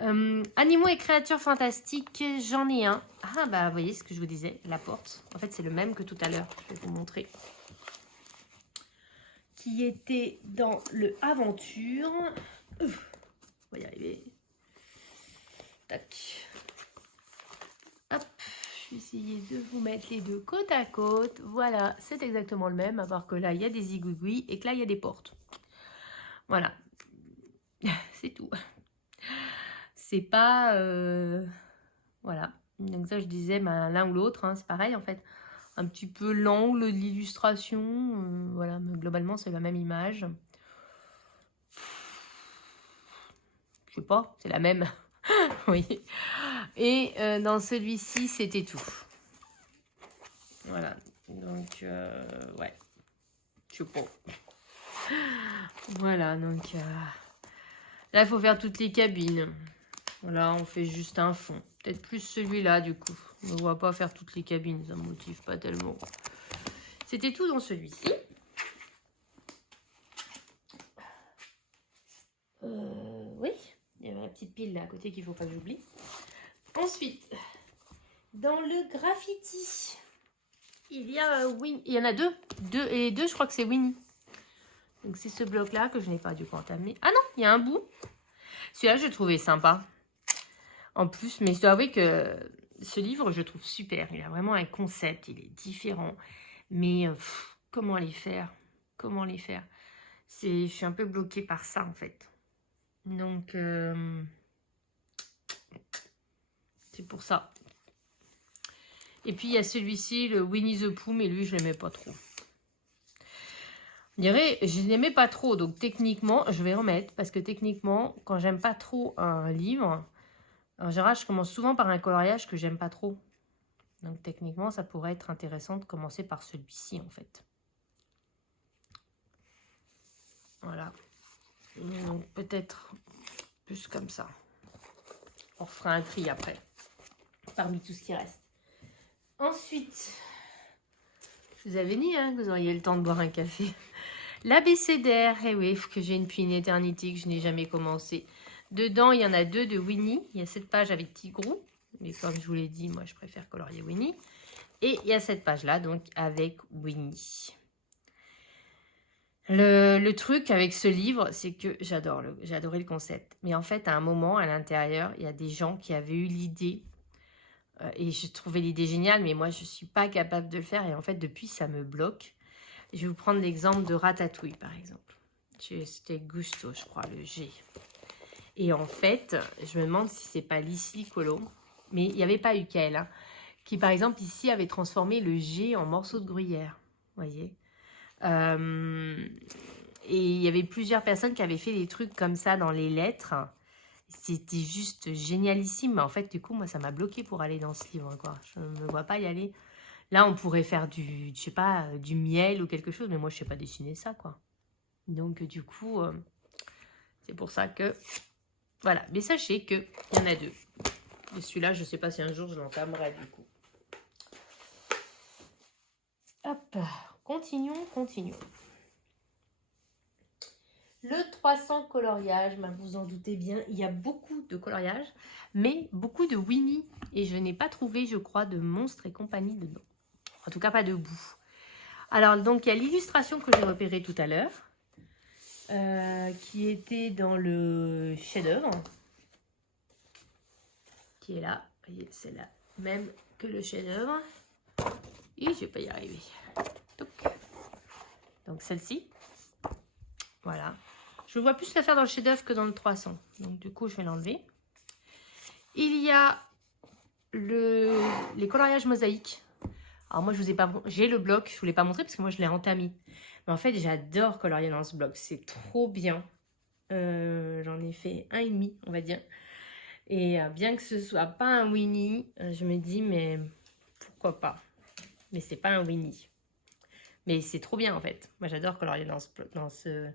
Animaux et créatures fantastiques, j'en ai un. Ah bah vous voyez ce que je vous disais, la porte. En fait c'est le même que tout à l'heure, je vais vous montrer. Qui était dans le Aventure. On va y arriver. Tac. Hop, je vais essayer de vous mettre les deux côte à côte. Voilà, c'est exactement le même, à part que là il y a des zigouigouis et que là il y a des portes. Voilà, c'est tout. C'est pas... voilà. Donc ça, je disais, bah, l'un ou l'autre, hein, c'est pareil, en fait. Un petit peu l'angle de l'illustration. Voilà, mais globalement, c'est la même image. Je sais pas, c'est la même. Oui. Et dans celui-ci, c'était tout. Voilà. Donc, ouais. Je sais pas. Voilà, donc... là, il faut faire toutes les cabines. Là, on fait juste un fond. Peut-être plus celui-là, du coup. On ne voit pas faire toutes les cabines. Ça ne me motive pas tellement. C'était tout dans celui-ci. Oui. Il y avait la petite pile là à côté qu'il ne faut pas que j'oublie. Ensuite, dans le graffiti, il y a Winnie. Il y en a deux. Et deux, je crois que c'est Winnie. Donc, c'est ce bloc-là que je n'ai pas dû entamer. Ah non, il y a un bout. Celui-là, je trouvais sympa. En plus, mais je dois avouer que ce livre, je trouve super. Il a vraiment un concept, il est différent. Mais comment les faire? Comment les faire? Je suis un peu bloquée par ça, en fait. Donc, c'est pour ça. Et puis, il y a celui-ci, le Winnie the Pooh, mais lui, je ne l'aimais pas trop. On dirait, je n'aimais pas trop. Donc, techniquement, je vais remettre. Parce que techniquement, quand j'aime pas trop un livre... En général, je commence souvent par un coloriage que j'aime pas trop. Donc, techniquement, ça pourrait être intéressant de commencer par celui-ci, en fait. Voilà. Donc, peut-être plus comme ça. On fera un tri après, parmi tout ce qui reste. Ensuite, je vous avais dit hein, que vous auriez le temps de boire un café. L'abécédaire, eh oui, que j'ai depuis une éternité que je n'ai jamais commencé. Dedans, il y en a deux de Winnie. Il y a cette page avec Tigrou. Mais comme je vous l'ai dit, moi, je préfère colorier Winnie. Et il y a cette page-là, donc, avec Winnie. Le truc avec ce livre, c'est que j'ai adoré le concept. Mais en fait, à un moment, à l'intérieur, il y a des gens qui avaient eu l'idée Et j'ai trouvé l'idée géniale, mais moi, je ne suis pas capable de le faire. Et en fait, depuis, ça me bloque. Je vais vous prendre l'exemple de Ratatouille, par exemple. C'était Gusto, je crois, le G. Et en fait, je me demande si c'est pas Lissi Colo, mais il n'y avait pas Ukael, hein, qui, par exemple, ici, avait transformé le G en morceaux de gruyère. Vous voyez, et il y avait plusieurs personnes qui avaient fait des trucs comme ça dans les lettres. C'était juste génialissime. Mais en fait, du coup, moi, ça m'a bloqué pour aller dans ce livre, quoi. Je ne me vois pas y aller. Là, on pourrait faire je sais pas, du miel ou quelque chose. Mais moi, je ne sais pas dessiner ça, quoi. Donc, du coup, c'est pour ça que... Voilà. Mais sachez qu'il y en a deux. Et celui-là, je ne sais pas si un jour, je l'entamerai, du coup. Hop. Continuons. Le 300 coloriage, vous en doutez bien, il y a beaucoup de coloriage, mais beaucoup de Winnie. Et je n'ai pas trouvé, je crois, de monstres et compagnie dedans. En tout cas, pas debout. Alors, donc, il y a l'illustration que j'ai repérée tout à l'heure, qui était dans le chef-d'œuvre, qui est là. Vous voyez, c'est la même que le chef-d'œuvre. Et je ne vais pas y arriver. Donc, celle-ci. Voilà. Je vois plus la faire dans le chef-d'œuvre que dans le 300. Donc, du coup, je vais l'enlever. Il y a les coloriages mosaïques. Alors, moi, je vous ai pas... J'ai le bloc. Je ne vous l'ai pas montré parce que moi, je l'ai entamé. Mais en fait, j'adore colorier dans ce bloc. C'est trop bien. J'en ai fait 1,5, on va dire. Et bien que ce soit pas un Winnie, je me dis, mais pourquoi pas? Mais c'est pas un Winnie. Mais c'est trop bien, en fait. Moi, j'adore colorier dans ce...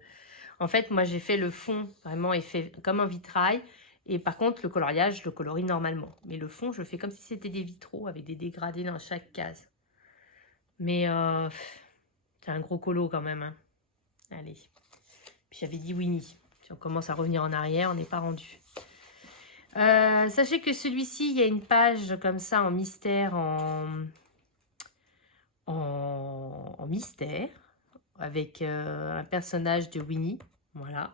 En fait, moi, j'ai fait le fond vraiment fait comme un vitrail. Et par contre, le coloriage, je le colorie normalement. Mais le fond, je fais comme si c'était des vitraux avec des dégradés dans chaque case. Mais c'est un gros colo quand même. Hein. Allez. Puis j'avais dit Winnie. Si on commence à revenir en arrière, on n'est pas rendu. Sachez que celui-ci, il y a une page comme ça en mystère, en mystère, avec un personnage de Winnie. Voilà.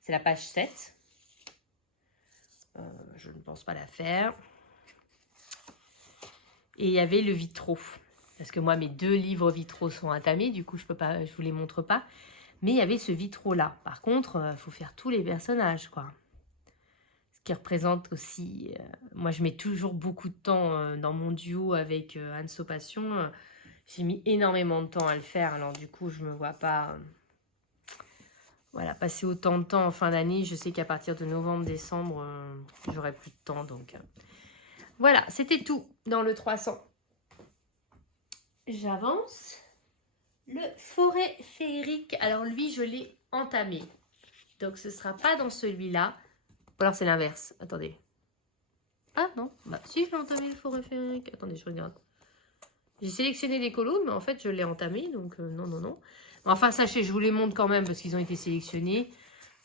C'est la page 7. Je ne pense pas la faire. Et il y avait le vitraux. Parce que moi, mes 2 livres vitraux sont entamés. Du coup, je ne vous les montre pas. Mais il y avait ce vitraux-là. Par contre, il faut faire tous les personnages, quoi. Ce qui représente aussi... moi, je mets toujours beaucoup de temps dans mon duo avec Anso Passion. J'ai mis énormément de temps à le faire. Alors, du coup, je ne me vois pas... Voilà, passer autant de temps en fin d'année, je sais qu'à partir de novembre-décembre, j'aurai plus de temps. Donc, voilà, c'était tout dans le 300. J'avance. Le forêt féerique, alors lui, je l'ai entamé. Donc, ce ne sera pas dans celui-là. Ou alors, c'est l'inverse. Attendez. Ah non, bah si, je l'ai entamé le forêt féerique. Attendez, je regarde. J'ai sélectionné des colos, mais en fait, je l'ai entamé. Donc, non. Enfin, sachez, je vous les montre quand même parce qu'ils ont été sélectionnés,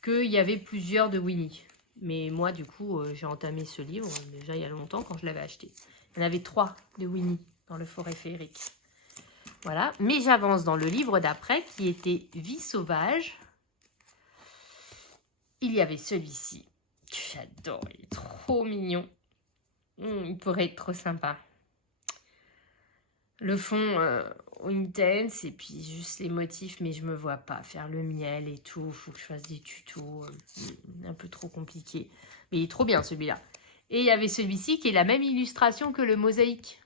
qu'il y avait plusieurs de Winnie. Mais moi, du coup, j'ai entamé ce livre déjà il y a longtemps quand je l'avais acheté. Il y en avait 3 de Winnie dans le forêt féerique. Voilà. Mais j'avance dans le livre d'après qui était Vie sauvage. Il y avait celui-ci que j'adore. Il est trop mignon. Il pourrait être trop sympa. Le fond intense et puis juste les motifs, mais je me vois pas faire le miel et tout. Il faut que je fasse des tutos, un peu trop compliqué. Mais il est trop bien celui-là. Et il y avait celui-ci qui est la même illustration que le mosaïque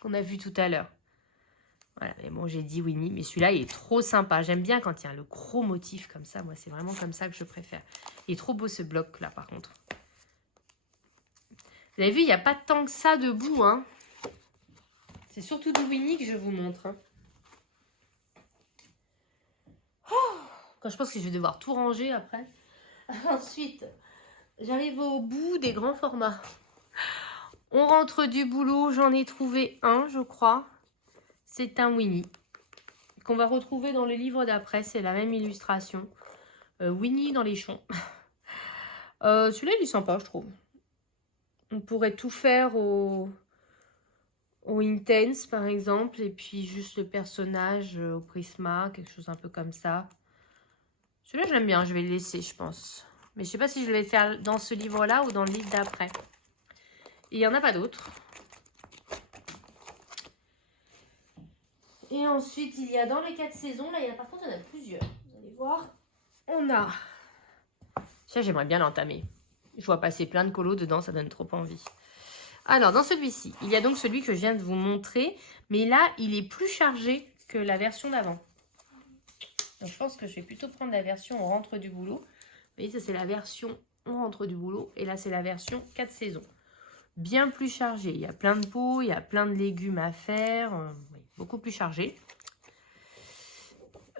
qu'on a vu tout à l'heure. Voilà, mais bon, j'ai dit Winnie, mais celui-là, il est trop sympa. J'aime bien quand il y a le gros motif comme ça. Moi, c'est vraiment comme ça que je préfère. Il est trop beau ce bloc-là, par contre. Vous avez vu, il n'y a pas tant que ça debout, hein. C'est surtout du Winnie que je vous montre. Hein. Oh, quand je pense que je vais devoir tout ranger après. Ensuite, j'arrive au bout des grands formats. On rentre du boulot. J'en ai trouvé un, je crois. C'est un Winnie. Qu'on va retrouver dans le livre d'après. C'est la même illustration. Winnie dans les champs. Celui-là, il est sympa, je trouve. On pourrait tout faire au Intense, par exemple. Et puis, juste le personnage au Prisma. Quelque chose un peu comme ça. Celui-là, j'aime bien. Je vais le laisser, je pense. Mais je ne sais pas si je vais le faire dans ce livre-là ou dans le livre d'après. Et il n'y en a pas d'autres. Et ensuite, il y a dans les 4 saisons, là, par contre, il y en a plusieurs. Vous allez voir. On a... Ça, j'aimerais bien l'entamer. Je vois passer plein de colos dedans, ça donne trop envie. Alors, dans celui-ci, il y a donc celui que je viens de vous montrer. Mais là, il est plus chargé que la version d'avant. Donc, je pense que je vais plutôt prendre la version on rentre du boulot. Vous voyez, ça, c'est la version on rentre du boulot. Et là, c'est la version 4 saisons. Bien plus chargé. Il y a plein de pots, il y a plein de légumes à faire. Oui, beaucoup plus chargé.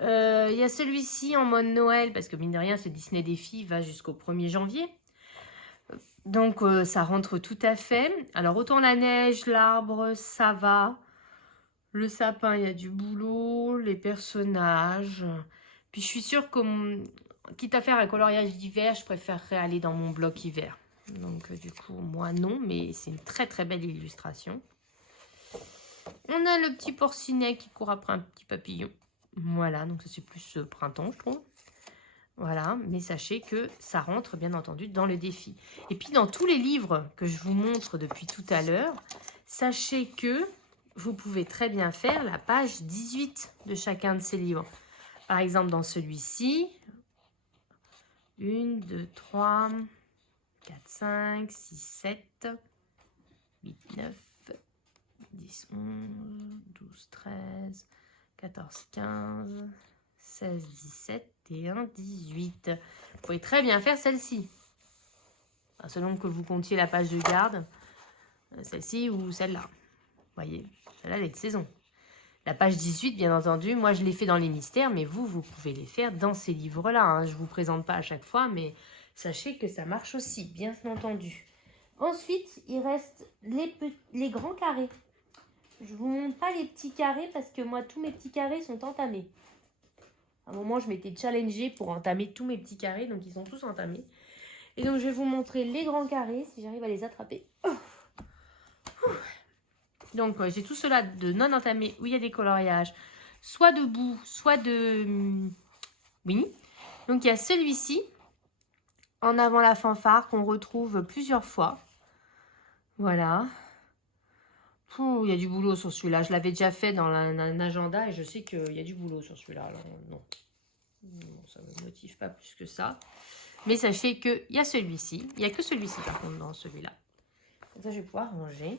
Il y a celui-ci en mode Noël, parce que mine de rien, ce Disney Défi va jusqu'au 1er janvier. Donc, ça rentre tout à fait. Alors, autant la neige, l'arbre, ça va. Le sapin, il y a du boulot. Les personnages. Puis, je suis sûre que, quitte à faire un coloriage d'hiver, je préférerais aller dans mon bloc hiver. Donc, du coup, moi, non. Mais c'est une très, très belle illustration. On a le petit porcinet qui court après un petit papillon. Voilà, donc ça, c'est plus printemps, je trouve. Voilà, mais sachez que ça rentre, bien entendu, dans le défi. Et puis, dans tous les livres que je vous montre depuis tout à l'heure, sachez que vous pouvez très bien faire la page 18 de chacun de ces livres. Par exemple, dans celui-ci, 1, 2, 3, 4, 5, 6, 7, 8, 9, 10, 11, 12, 13, 14, 15, 16, 17 et 1, 18. Vous pouvez très bien faire celle-ci. Selon que vous comptiez la page de garde, celle-ci ou celle-là. Vous voyez, celle-là, elle est de saison. La page 18, bien entendu, moi, je l'ai fait dans les mystères, mais vous pouvez les faire dans ces livres-là. Hein. Je ne vous présente pas à chaque fois, mais sachez que ça marche aussi, bien entendu. Ensuite, il reste les grands carrés. Je ne vous montre pas les petits carrés parce que moi, tous mes petits carrés sont entamés. À un moment, je m'étais challengée pour entamer tous mes petits carrés, donc ils sont tous entamés. Et donc, je vais vous montrer les grands carrés, si j'arrive à les attraper. Donc, j'ai tout cela de non entamé, où il y a des coloriages, soit debout, soit de Winnie. Donc, il y a celui-ci, en avant la fanfare, qu'on retrouve plusieurs fois. Voilà. Il y a du boulot sur celui-là. Je l'avais déjà fait dans un agenda et je sais qu'il y a du boulot sur celui-là. Alors, non, ça ne me motive pas plus que ça. Mais sachez qu'il y a celui-ci. Il n'y a que celui-ci, par contre, dans celui-là. Comme ça, je vais pouvoir ranger.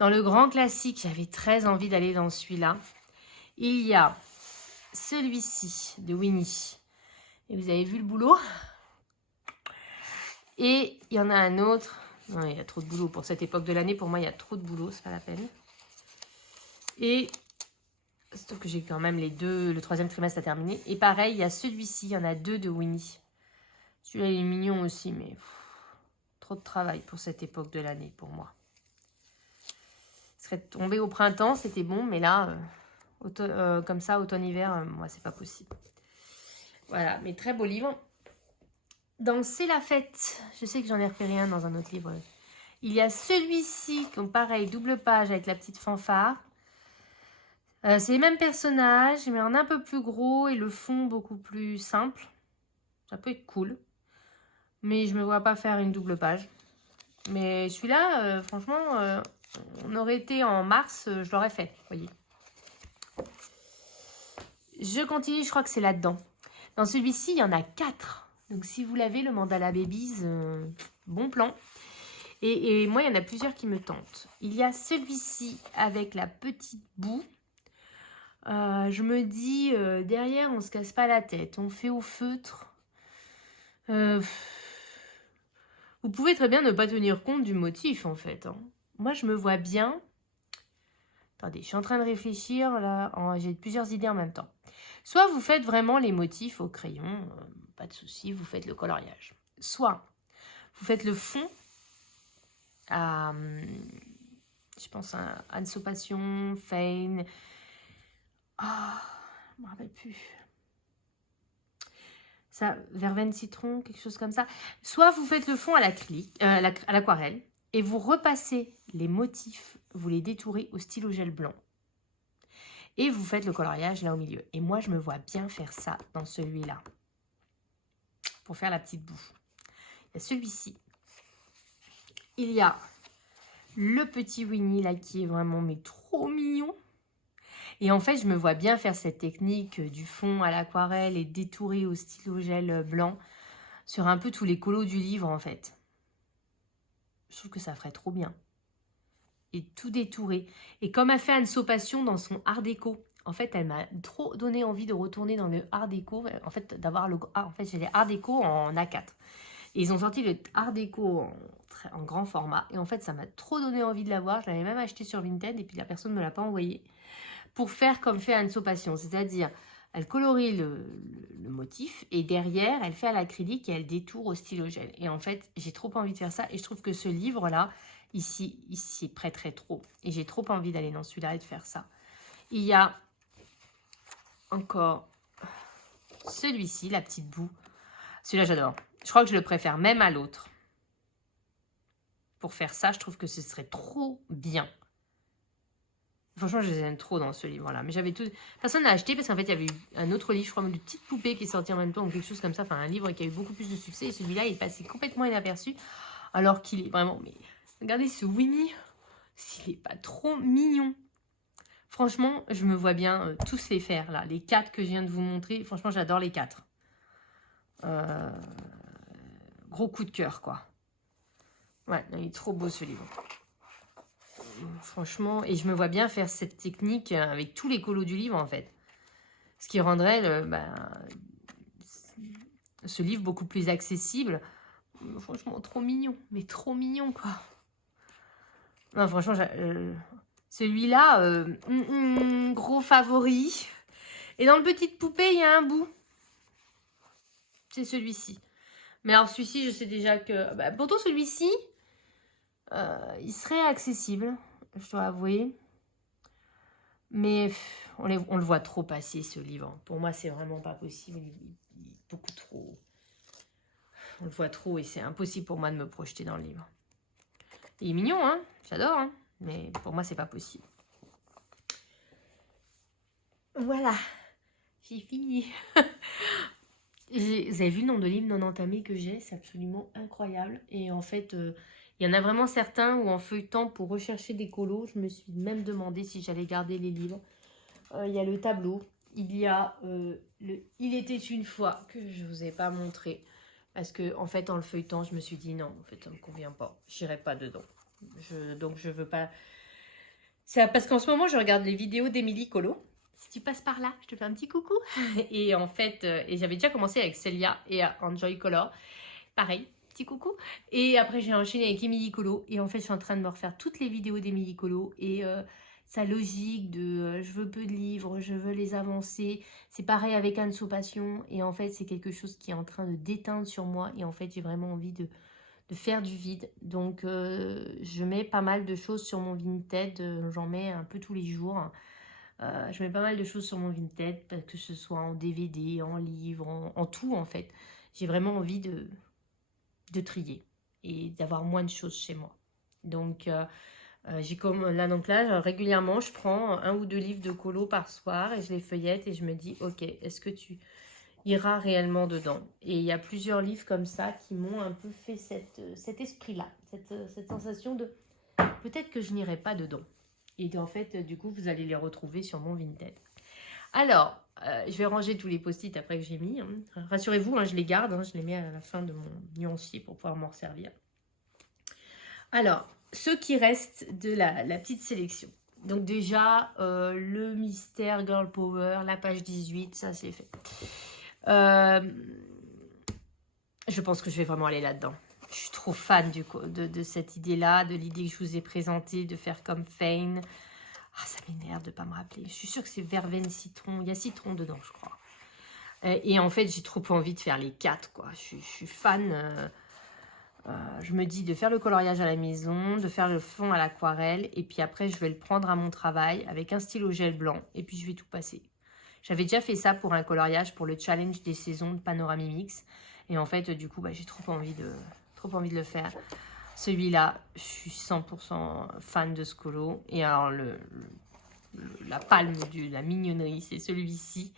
Dans le grand classique, j'avais très envie d'aller dans celui-là. Il y a celui-ci de Winnie. Et vous avez vu le boulot? Et il y en a un autre. Non, il y a trop de boulot pour cette époque de l'année. Pour moi, il y a trop de boulot, c'est pas la peine. Et surtout que j'ai quand même les deux, le 3e trimestre à terminer. Et pareil, il y a celui-ci, il y en a 2 de Winnie. Celui-là, il est mignon aussi, mais trop de travail pour cette époque de l'année pour moi. Il serait tombé au printemps, c'était bon, mais là, comme ça, automne-hiver, moi, c'est pas possible. Voilà, mais très beau livre. Dans C'est la fête, je sais que j'en ai repéré un dans un autre livre. Il y a celui-ci, comme pareil, double page avec la petite fanfare. C'est les mêmes personnages, mais en un peu plus gros et le fond beaucoup plus simple. Ça peut être cool. Mais je ne me vois pas faire une double page. Mais celui-là, franchement, on aurait été en mars, je l'aurais fait, voyez. Je continue, je crois que c'est là-dedans. Dans celui-ci, il y en a 4. Donc, si vous l'avez, le Mandala Babies, bon plan. Et moi, il y en a plusieurs qui me tentent. Il y a celui-ci avec la petite boue. Je me dis, derrière, on ne se casse pas la tête. On fait au feutre. Vous pouvez très bien ne pas tenir compte du motif, en fait. Hein. Moi, je me vois bien. Attendez, je suis en train de réfléchir. Là, j'ai plusieurs idées en même temps. Soit vous faites vraiment les motifs au crayon. Pas de souci, vous faites le coloriage. Soit vous faites le fond à, je pense à Anne Sopation, Fane. Ah, je ne me rappelle plus. Ça, verveine citron, quelque chose comme ça. Soit vous faites le fond à l'acrylique, à l'aquarelle, et vous repassez les motifs, vous les détourez au stylo gel blanc. Et vous faites le coloriage là au milieu. Et moi, je me vois bien faire ça dans celui-là. Pour faire la petite boue. Il y a celui-ci. Il y a le petit Winnie là qui est vraiment mais trop mignon. Et en fait, je me vois bien faire cette technique du fond à l'aquarelle et détourer au stylo gel blanc sur un peu tous les colos du livre, en fait. Je trouve que ça ferait trop bien. Et tout détourer. Et comme a fait Anso Passion dans son art déco, en fait, elle m'a trop donné envie de retourner dans le art déco. En fait, d'avoir le... Ah, en fait, j'ai les art déco en A4. Et ils ont sorti le art déco en grand format. Et en fait, ça m'a trop donné envie de l'avoir. Je l'avais même acheté sur Vinted et puis la personne ne me l'a pas envoyé. Pour faire comme fait Anso Passion. C'est-à-dire, elle colorie le motif et derrière, elle fait à l'acrylique et elle détourne au stylo gel. Et en fait, j'ai trop envie de faire ça. Et je trouve que ce livre-là, ici prêterait trop. Et j'ai trop envie d'aller dans celui-là et de faire ça. Il y a encore celui-ci, la petite boue. Celui-là, j'adore. Je crois que je le préfère même à l'autre. Pour faire ça, je trouve que ce serait trop bien. Franchement, je les aime trop dans ce livre-là. Mais j'avais tout... Personne n'a acheté parce qu'en fait, il y avait eu un autre livre, je crois, de petite poupée qui est sorti en même temps ou quelque chose comme ça. Enfin, un livre qui a eu beaucoup plus de succès. Et celui-là, il est passé complètement inaperçu. Alors qu'il est vraiment... Mais regardez ce Winnie. S'il n'est pas trop mignon. Franchement, je me vois bien tous les faire, là. Les 4 que je viens de vous montrer. Franchement, j'adore les 4. Gros coup de cœur, quoi. Ouais, il est trop beau, ce livre. Franchement, et je me vois bien faire cette technique avec tous les colos du livre, en fait. Ce qui rendrait ce livre beaucoup plus accessible. Franchement, trop mignon. Mais trop mignon, quoi. Non, franchement, celui-là, gros favori. Et dans le petite poupée, il y a un bout. C'est celui-ci. Mais alors, celui-ci, je sais déjà que... pourtant, celui-ci, il serait accessible, je dois avouer. Mais on le voit trop passer, ce livre. Pour moi, c'est vraiment pas possible. Il est beaucoup trop... On le voit trop et c'est impossible pour moi de me projeter dans le livre. Il est mignon, hein. J'adore, hein. Mais pour moi, c'est pas possible. Voilà. J'ai fini. Vous avez vu le nombre de livres non entamés que j'ai? C'est absolument incroyable. Et en fait, il y en a vraiment certains où en feuilletant pour rechercher des colos, je me suis même demandé si j'allais garder les livres. Il y a le tableau. Il y a Il était une fois que je ne vous ai pas montré. Parce que en fait, en le feuilletant, je me suis dit non, en fait, ça ne me convient pas. Je n'irai pas dedans. Donc, je veux pas... C'est parce qu'en ce moment, je regarde les vidéos d'Émilie Colo. Si tu passes par là, je te fais un petit coucou. Et en fait, et j'avais déjà commencé avec Célia et Enjoy Color. Pareil, petit coucou. Et après, j'ai enchaîné avec Émilie Colo. Et en fait, je suis en train de me refaire toutes les vidéos d'Émilie Colo. Et sa logique de je veux peu de livres, je veux les avancer. C'est pareil avec Anso Passion. Et en fait, c'est quelque chose qui est en train de déteindre sur moi. Et en fait, j'ai vraiment envie de faire du vide. Donc, je mets pas mal de choses sur mon Vinted. J'en mets un peu tous les jours. Je mets pas mal de choses sur mon Vinted, que ce soit en DVD, en livre, en tout en fait. J'ai vraiment envie de trier et d'avoir moins de choses chez moi. Donc, régulièrement, je prends 1 ou 2 livres de colo par soir et je les feuillette et je me dis, ok, est-ce que tu iras réellement dedans? Et il y a plusieurs livres comme ça qui m'ont un peu fait cet esprit-là, cette sensation de peut-être que je n'irai pas dedans. Et en fait, du coup, vous allez les retrouver sur mon Vinted. Alors, je vais ranger tous les post-it après que j'ai mis. Hein. Rassurez-vous, hein, je les garde. Hein, je les mets à la fin de mon nuancier pour pouvoir m'en servir. Alors, ceux qui restent de la petite sélection. Donc déjà, le mystère Girl Power, la page 18, ça c'est fait. Je pense que je vais vraiment aller là-dedans. Je suis trop fan de cette idée-là, de l'idée que je vous ai présentée, de faire comme Fane. Ah, ça m'énerve de ne pas me rappeler. Je suis sûre que c'est verveine citron. Il y a citron dedans, je crois. Et en fait, j'ai trop envie de faire les 4, quoi. Je suis fan. Je me dis de faire le coloriage à la maison, de faire le fond à l'aquarelle. Et puis après, je vais le prendre à mon travail avec un stylo gel blanc. Et puis, je vais tout passer. J'avais déjà fait ça pour un coloriage, pour le challenge des saisons de Panoramimix. Et en fait, du coup, j'ai trop envie de le faire. Celui-là, je suis 100% fan de ce colo. Et alors, la palme de la mignonnerie, c'est celui-ci.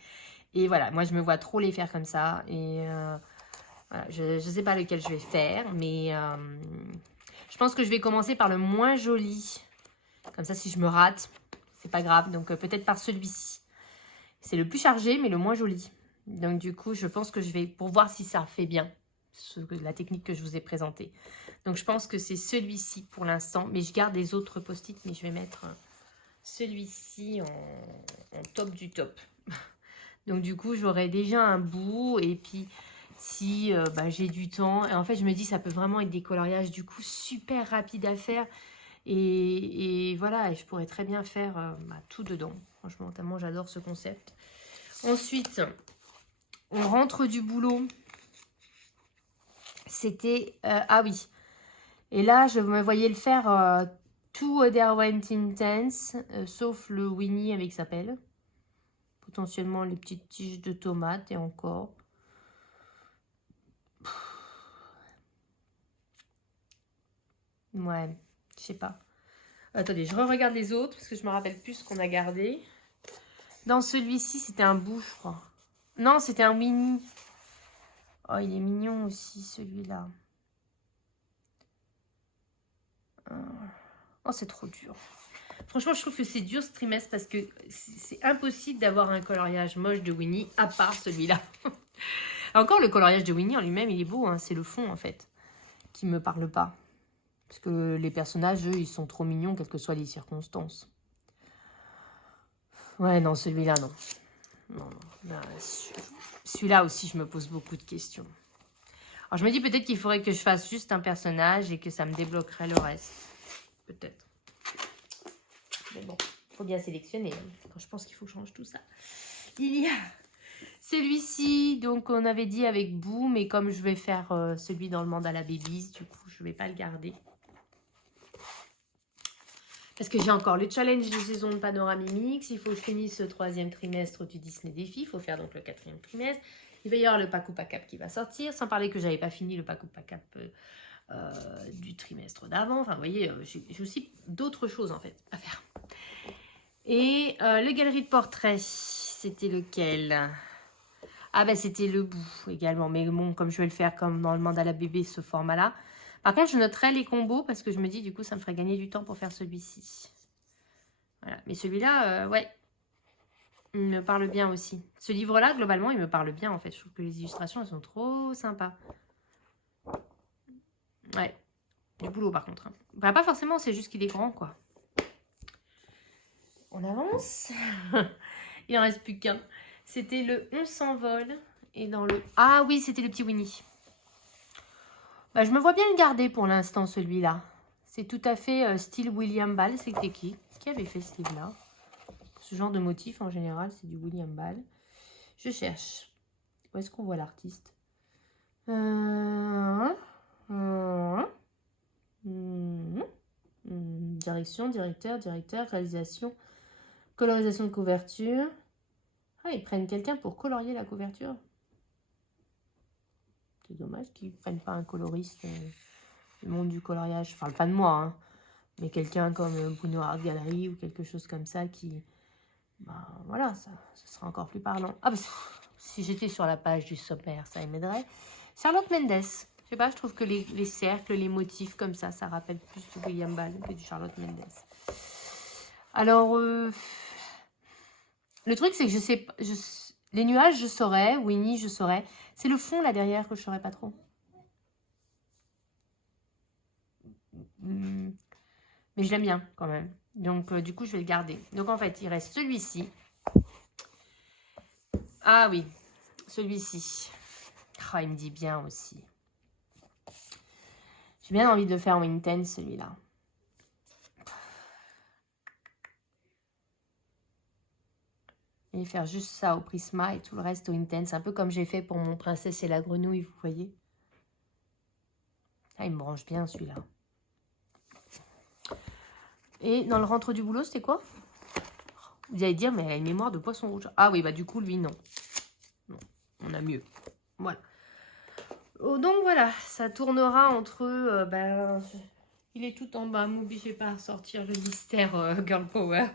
Et voilà, moi, je me vois trop les faire comme ça. Et voilà, je ne sais pas lequel je vais faire, mais je pense que je vais commencer par le moins joli. Comme ça, si je me rate, c'est pas grave. Donc peut-être par celui-ci. C'est le plus chargé, mais le moins joli. Donc du coup, je pense que je vais, pour voir si ça fait bien, la technique que je vous ai présentée. Donc je pense que c'est celui-ci pour l'instant. Mais je garde les autres post-it, mais je vais mettre celui-ci en top du top. Donc du coup, j'aurai déjà un bout. Et puis, si j'ai du temps. Et en fait, je me dis, ça peut vraiment être des coloriages du coup super rapides à faire. Et voilà, et je pourrais très bien faire tout dedans. Franchement, tellement j'adore ce concept. Ensuite, on rentre du boulot. C'était... ah oui. Et là, je me voyais le faire tout Other Went Intense, sauf le Winnie avec sa pelle. Potentiellement les petites tiges de tomates et encore. Ouais, je sais pas. Attendez, je re-regarde les autres parce que je me rappelle plus ce qu'on a gardé. Dans celui-ci, c'était un bout, je crois. Non, c'était un Winnie. Oh, il est mignon aussi, celui-là. Oh, c'est trop dur. Franchement, je trouve que c'est dur ce trimestre parce que c'est impossible d'avoir un coloriage moche de Winnie à part celui-là. Encore, le coloriage de Winnie en lui-même, il est beau. Hein, c'est le fond, en fait, qui me parle pas. Parce que les personnages, eux, ils sont trop mignons, quelles que soient les circonstances. Ouais, non, celui-là, non. Non. Celui-là aussi, je me pose beaucoup de questions. Alors, je me dis peut-être qu'il faudrait que je fasse juste un personnage et que ça me débloquerait le reste. Peut-être. Mais bon, il faut bien sélectionner. Quand je pense qu'il faut que je change tout ça. Il y a celui-ci, donc on avait dit avec Boo, mais comme je vais faire celui dans le Mandala Babies, du coup, je ne vais pas le garder. Parce que j'ai encore le challenge de saison de Panoramimix. Il faut que je finisse le 3e trimestre du Disney Défi. Il faut faire donc le 4e trimestre. Il va y avoir le Paku Pakap qui va sortir. Sans parler que je n'avais pas fini le Paku Pakap du trimestre d'avant. Enfin, vous voyez, j'ai aussi d'autres choses en fait à faire. Et le galerie de portraits, c'était lequel? Ah ben c'était le bout également. Mais bon, comme je vais le faire comme dans le Mandala bébé, ce format-là. Par contre, je noterai les combos parce que je me dis, du coup, ça me ferait gagner du temps pour faire celui-ci. Voilà. Mais celui-là, ouais, il me parle bien aussi. Ce livre-là, globalement, il me parle bien, en fait. Je trouve que les illustrations, elles sont trop sympas. Ouais, du boulot, par contre. Hein. Bah, pas forcément, c'est juste qu'il est grand, quoi. On avance. Il en reste plus qu'un. C'était le On s'envole. Et dans le... Ah oui, c'était le petit Winnie. Bah, je me vois bien le garder pour l'instant, celui-là. C'est tout à fait style William Ball. C'était qui avait fait ce livre-là? Ce genre de motif, en général, c'est du William Ball. Je cherche. Où est-ce qu'on voit l'artiste? Direction, directeur, réalisation, colorisation de couverture. Ah, ils prennent quelqu'un pour colorier la couverture. C'est dommage qu'ils ne prennent pas un coloriste du monde du coloriage. Je parle pas de moi, hein, mais quelqu'un comme Bruno Art Gallery ou quelque chose comme ça qui... Ben, voilà, ça sera encore plus parlant. Ah, bah, si j'étais sur la page du sommaire, ça m'aiderait. Charlotte Mendes. Je sais pas, je trouve que les cercles, les motifs comme ça rappelle plus du William Ball que du Charlotte Mendes. Alors, le truc, c'est que je sais pas... les nuages, je saurais. Winnie, je saurais. C'est le fond, là, derrière, que je saurais pas trop. Mais je l'aime bien, quand même. Donc, du coup, je vais le garder. Donc, en fait, il reste celui-ci. Ah oui, celui-ci. Oh, il me dit bien aussi. J'ai bien envie de faire en intense, celui-là. Et faire juste ça au Prisma et tout le reste au intense. Un peu comme j'ai fait pour mon Princesse et la Grenouille, vous voyez. Ah, il me branche bien, celui-là. Et dans le rentre du boulot, c'était quoi? Vous allez dire, mais elle a une mémoire de poisson rouge. Ah oui, bah du coup, lui, non. Non, on a mieux. Voilà. Oh, donc voilà, ça tournera entre... il est tout en bas, m'obligez pas à sortir le mystère Girl Power.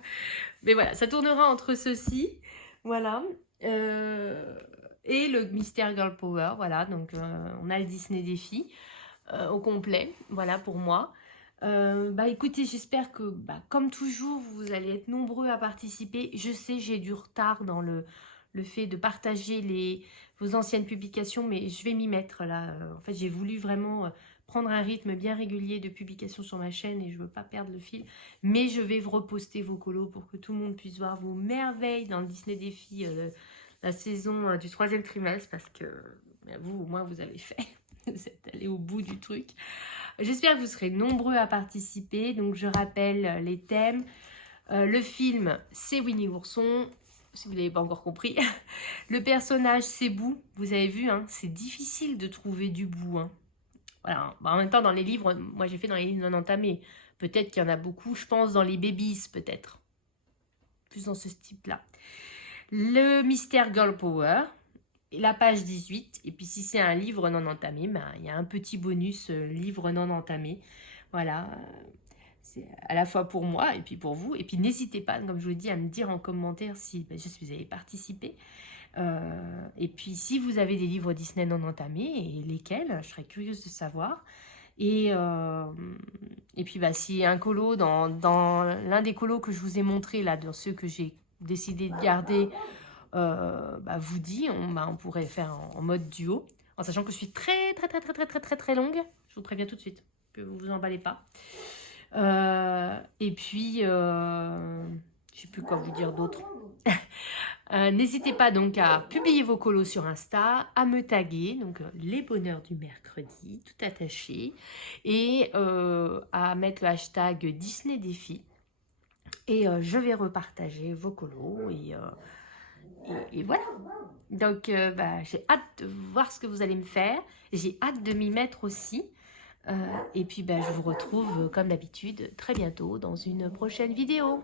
Mais voilà, ça tournera entre ceci, voilà, et le mystère Girl Power, voilà. Donc, on a le Disney Défi au complet, voilà, pour moi. Bah écoutez, j'espère que comme toujours vous allez être nombreux à participer. Je sais, j'ai du retard dans le fait de partager vos anciennes publications, mais je vais m'y mettre là. En fait, j'ai voulu vraiment prendre un rythme bien régulier de publication sur ma chaîne et je veux pas perdre le fil. Mais je vais vous reposter vos colos pour que tout le monde puisse voir vos merveilles dans le Disney Défi, la saison du 3e trimestre, parce que vous, au moins, vous avez fait. Vous êtes allés au bout du truc. J'espère que vous serez nombreux à participer. Donc, je rappelle les thèmes. Le film, c'est Winnie l'ourson, si vous n'avez pas encore compris. Le personnage, c'est Boo. Vous avez vu, hein, c'est difficile de trouver du Boo. Hein. Voilà. En même temps, dans les livres, moi j'ai fait dans les livres non entamés. Peut-être qu'il y en a beaucoup. Je pense dans les Babies, peut-être. Plus dans ce type-là. Le mystère Girl Power. La page 18, et puis si c'est un livre non entamé, il y a un petit bonus livre non entamé. Voilà, c'est à la fois pour moi et puis pour vous. Et puis n'hésitez pas, comme je vous dis, à me dire en commentaire si vous avez participé. Et puis si vous avez des livres Disney non entamés, et lesquels, je serais curieuse de savoir. Et puis si un colo, dans l'un des colos que je vous ai montré, là, dans ceux que j'ai décidé de garder, vous dit, on pourrait faire en mode duo, en sachant que je suis très longue, je vous préviens tout de suite, que vous vous emballez pas. Et puis, je sais plus quoi vous dire d'autre. N'hésitez pas donc à publier vos colos sur Insta, à me taguer, donc les bonheurs du mercredi, tout attaché, et à mettre le hashtag Disney Défi. Et je vais repartager vos colos et voilà. Donc, j'ai hâte de voir ce que vous allez me faire. J'ai hâte de m'y mettre aussi. Et puis, je vous retrouve, comme d'habitude, très bientôt dans une prochaine vidéo.